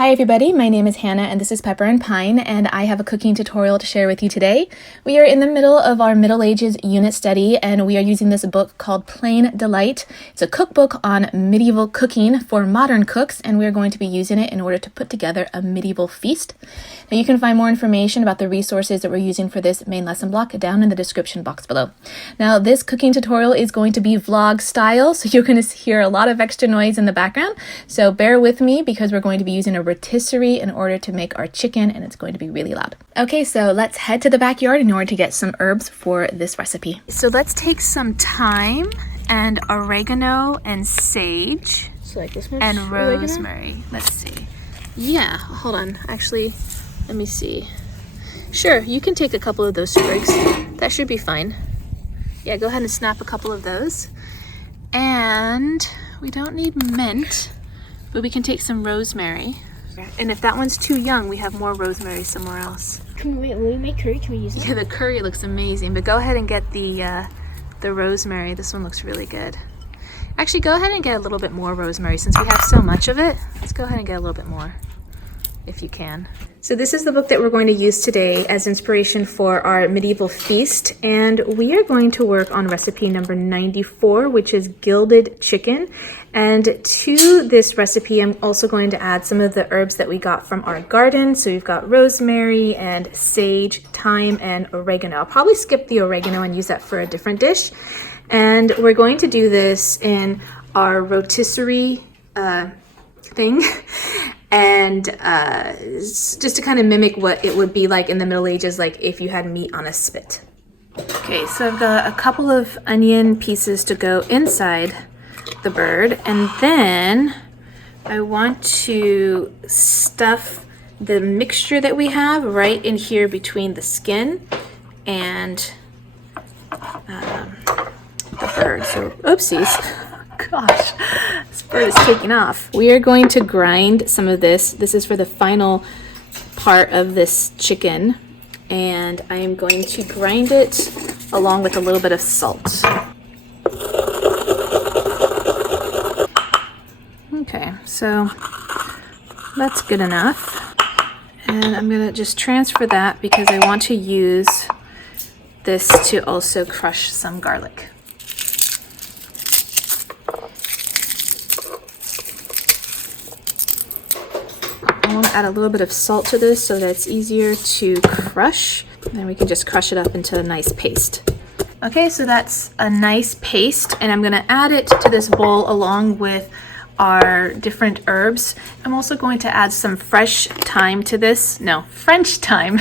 Hi everybody, my name is Hannah and this is Pepper and Pine, and I have a cooking tutorial to share with you today. We are in the middle of our Middle Ages unit study and we are using this book called Plain Delight. It's a cookbook on medieval cooking for modern cooks, and we're going to be using it in order to put together a medieval feast. Now you can find more information about the resources that we're using for this main lesson block down in the description box below. Now this cooking tutorial is going to be vlog style, so you're going to hear a lot of extra noise in the background, so bear with me because we're going to be using a rotisserie in order to make our chicken, and it's going to be really loud. Okay, so let's head to the backyard in order to get some herbs for this recipe. So let's take some thyme and oregano and sage. So like this much and oregano? Rosemary. Let's see. Yeah, hold on. Actually, let me see. Sure, you can take a couple of those sprigs. That should be fine. Yeah, go ahead and snap a couple of those. And we don't need mint, but we can take some rosemary. And if that one's too young, we have more rosemary somewhere else. Will we make curry? Can we use it? Yeah, the curry looks amazing, but go ahead and get the rosemary. This one looks really good. Actually, go ahead and get a little bit more rosemary since we have so much of it. Let's go ahead and get a little bit more if you can. So this is the book that we're going to use today as inspiration for our medieval feast, and we are going to work on recipe number 94, which is gilded chicken. And to this recipe, I'm also going to add some of the herbs that we got from our garden. So we've got rosemary and sage, thyme, and oregano. I'll probably skip the oregano and use that for a different dish. And we're going to do this in our rotisserie thing. And just to kind of mimic what it would be like in the Middle Ages, like if you had meat on a spit. Okay, so I've got a couple of onion pieces to go inside the bird, and then I want to stuff the mixture that we have right in here between the skin and the bird. So, oopsies. Gosh, this bird is taking off. We are going to grind some of this. This is for the final part of this chicken, and I am going to grind it along with a little bit of salt. Okay, so that's good enough. And I'm gonna just transfer that because I want to use this to also crush some garlic. I want to add a little bit of salt to this so that it's easier to crush. And then we can just crush it up into a nice paste. Okay, so that's a nice paste, and I'm going to add it to this bowl along with our different herbs. I'm also going to add some fresh thyme to this. No, French thyme.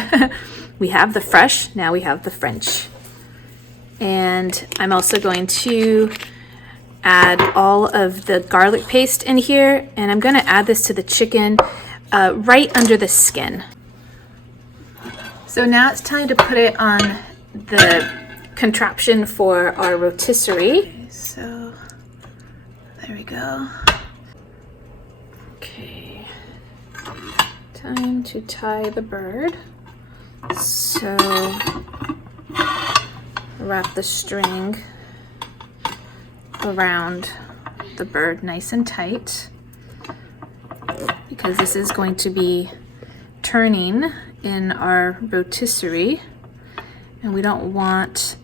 We have the fresh, now we have the French. And I'm also going to add all of the garlic paste in here, and I'm going to add this to the chicken right under the skin. So now it's time to put it on the contraption for our rotisserie. So there we go. Okay, time to tie the bird. So wrap the string around the bird nice and tight, because this is going to be turning in our rotisserie and we don't want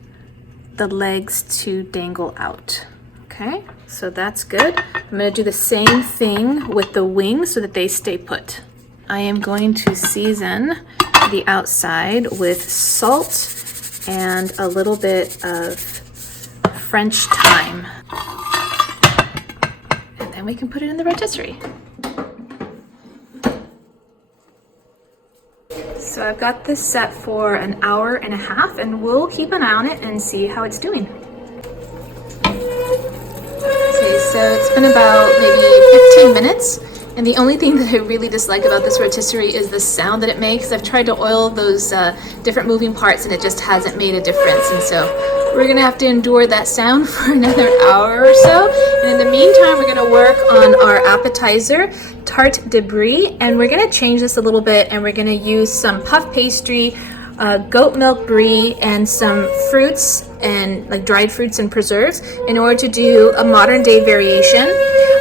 the legs to dangle out. Okay, so that's good. I'm going to do the same thing with the wings so that they stay put. I am going to season the outside with salt and a little bit of French thyme. And then we can put it in the rotisserie. So I've got this set for an hour and a half, and we'll keep an eye on it and see how it's doing. Okay, so it's been about maybe 15 minutes, and the only thing that I really dislike about this rotisserie is the sound that it makes. I've tried to oil those different moving parts and it just hasn't made a difference, and so we're gonna have to endure that sound for another hour or so. And in the meantime, we're gonna work on our appetizer, tart de Brie, and we're gonna change this a little bit, and we're gonna use some puff pastry, goat milk brie, and some fruits and like dried fruits and preserves in order to do a modern day variation.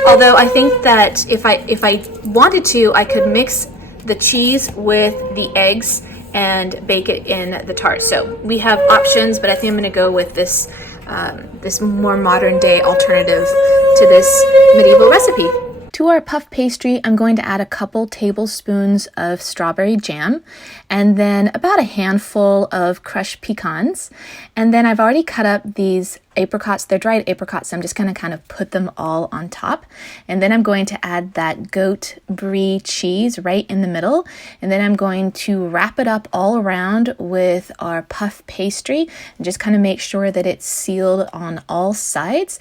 Although I think that if I wanted to, I could mix the cheese with the eggs and bake it in the tart. So we have options, but I think I'm gonna go with this, this more modern day alternative to this medieval recipe. To our puff pastry, I'm going to add a couple tablespoons of strawberry jam and then about a handful of crushed pecans. And then I've already cut up these apricots. They're dried apricots, so I'm just going to kind of put them all on top. And then I'm going to add that goat brie cheese right in the middle. And then I'm going to wrap it up all around with our puff pastry and just kind of make sure that it's sealed on all sides.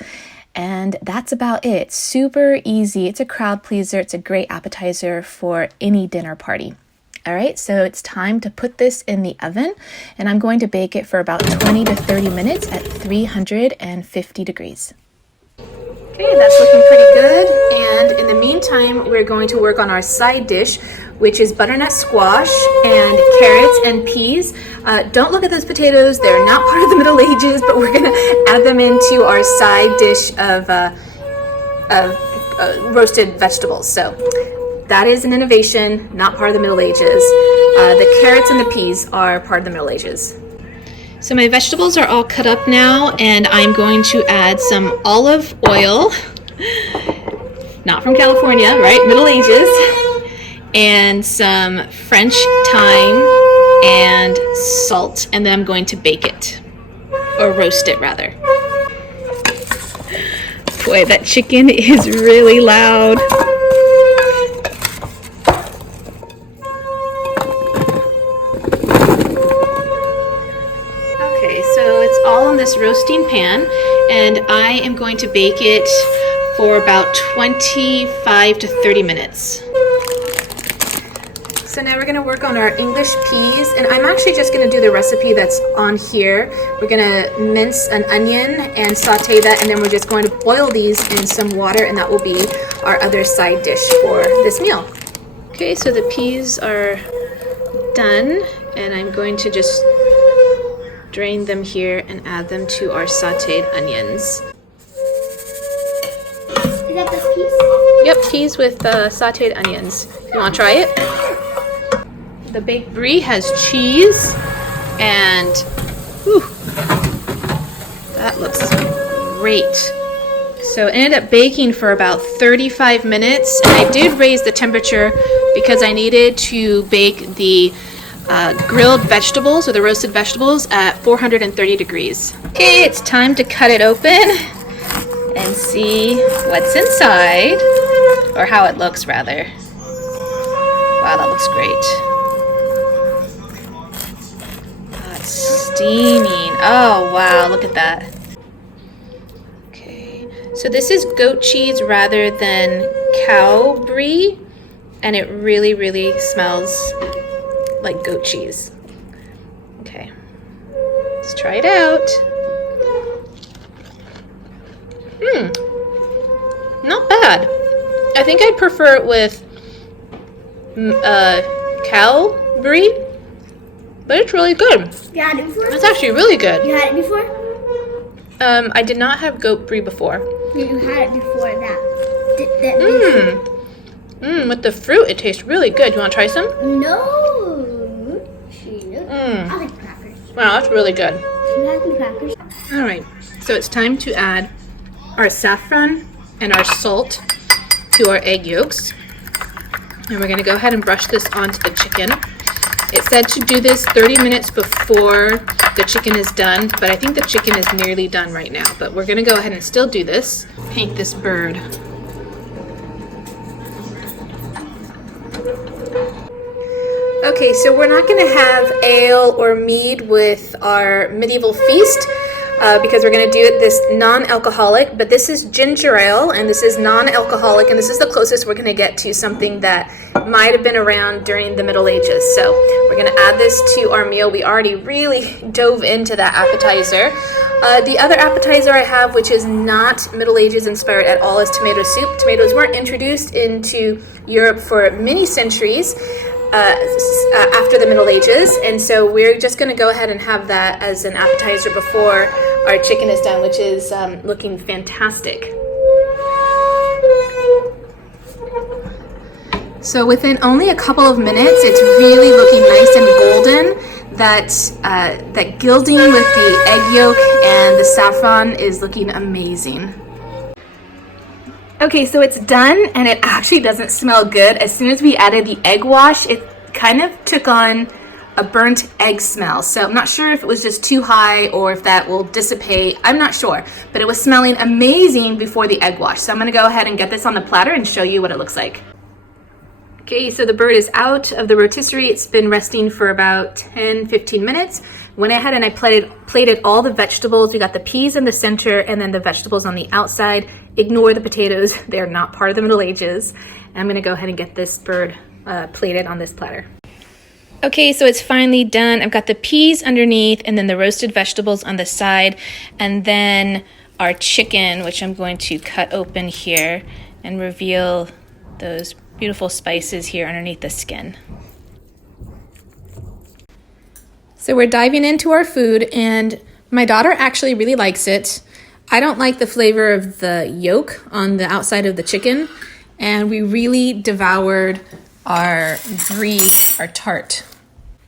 And that's about it. Super easy. It's a crowd pleaser. It's a great appetizer for any dinner party. All right, so it's time to put this in the oven, and I'm going to bake it for about 20 to 30 minutes at 350 degrees. Okay, that's looking pretty good. And in the meantime, we're going to work on our side dish, which is butternut squash and carrots and peas. Don't look at those potatoes. They're not part of the Middle Ages, but we're going to add them into our side dish of roasted vegetables. So that is an innovation, not part of the Middle Ages. The carrots and the peas are part of the Middle Ages. So my vegetables are all cut up now, and I'm going to add some olive oil, not from California, right? Middle Ages, and some French thyme and salt, and then I'm going to bake it, or roast it rather. Boy, that chicken is really loud. This roasting pan, and I am going to bake it for about 25 to 30 minutes. So now we're going to work on our English peas, and I'm actually just going to do the recipe that's on here. We're going to mince an onion and saute that, and then we're just going to boil these in some water, and that will be our other side dish for this meal. Okay, so the peas are done, and I'm going to just drain them here and add them to our sauteed onions. Is that the peas? Yep, peas with sauteed onions. You want to try it? The baked brie has cheese and whew, that looks great. So it ended up baking for about 35 minutes, and I did raise the temperature because I needed to bake the grilled vegetables, or the roasted vegetables, at 430 degrees. Okay, it's time to cut it open and see what's inside, or how it looks rather. Wow, that looks great. That's steaming. Oh wow, look at that. Okay, so this is goat cheese rather than cow brie, and it really, really smells like goat cheese. Okay, let's try it out. Not bad. I think I'd prefer it with cow brie, but it's really good. You had it before? It's actually really good. You had it before? I did not have goat brie before. You had it before that. With the fruit, it tastes really good. You want to try some? No. I like crackers. Wow, that's really good. You like the crackers? All right, so it's time to add our saffron and our salt to our egg yolks. And we're gonna go ahead and brush this onto the chicken. It said to do this 30 minutes before the chicken is done, but I think the chicken is nearly done right now. But we're gonna go ahead and still do this. Paint this bird. Okay, so we're not going to have ale or mead with our medieval feast because we're going to do it this non-alcoholic, but this is ginger ale and this is non-alcoholic, and this is the closest we're going to get to something that might have been around during the Middle Ages. So we're going to add this to our meal. We already really dove into that appetizer. The other appetizer I have, which is not Middle Ages inspired at all, is tomato soup. Tomatoes weren't introduced into Europe for many centuries after the Middle Ages, and so we're just going to go ahead and have that as an appetizer before our chicken is done, which is looking fantastic. So within only a couple of minutes, it's really looking nice and golden. That gilding with the egg yolk and the saffron is looking amazing. Okay, so it's done, and it actually doesn't smell good. As soon as we added the egg wash, it kind of took on a burnt egg smell. So I'm not sure if it was just too high or if that will dissipate. I'm not sure, but it was smelling amazing before the egg wash. So I'm gonna go ahead and get this on the platter and show you what it looks like. Okay, so the bird is out of the rotisserie. It's been resting for about 10-15 minutes. Went ahead and I plated all the vegetables. We got the peas in the center and then the vegetables on the outside. Ignore the potatoes, they're not part of the Middle Ages. And I'm gonna go ahead and get this bird plated on this platter. Okay, so it's finally done. I've got the peas underneath and then the roasted vegetables on the side, and then our chicken, which I'm going to cut open here and reveal those beautiful spices here underneath the skin. So we're diving into our food, and my daughter actually really likes it. I don't like the flavor of the yolk on the outside of the chicken, and we really devoured our Brie, our tart.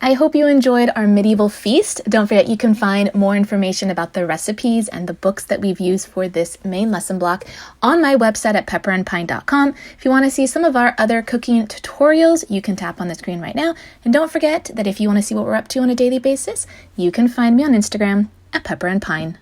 I hope you enjoyed our medieval feast. Don't forget you can find more information about the recipes and the books that we've used for this main lesson block on my website at pepperandpine.com. If you want to see some of our other cooking tutorials, you can tap on the screen right now. And don't forget that if you want to see what we're up to on a daily basis, you can find me on Instagram at pepperandpine.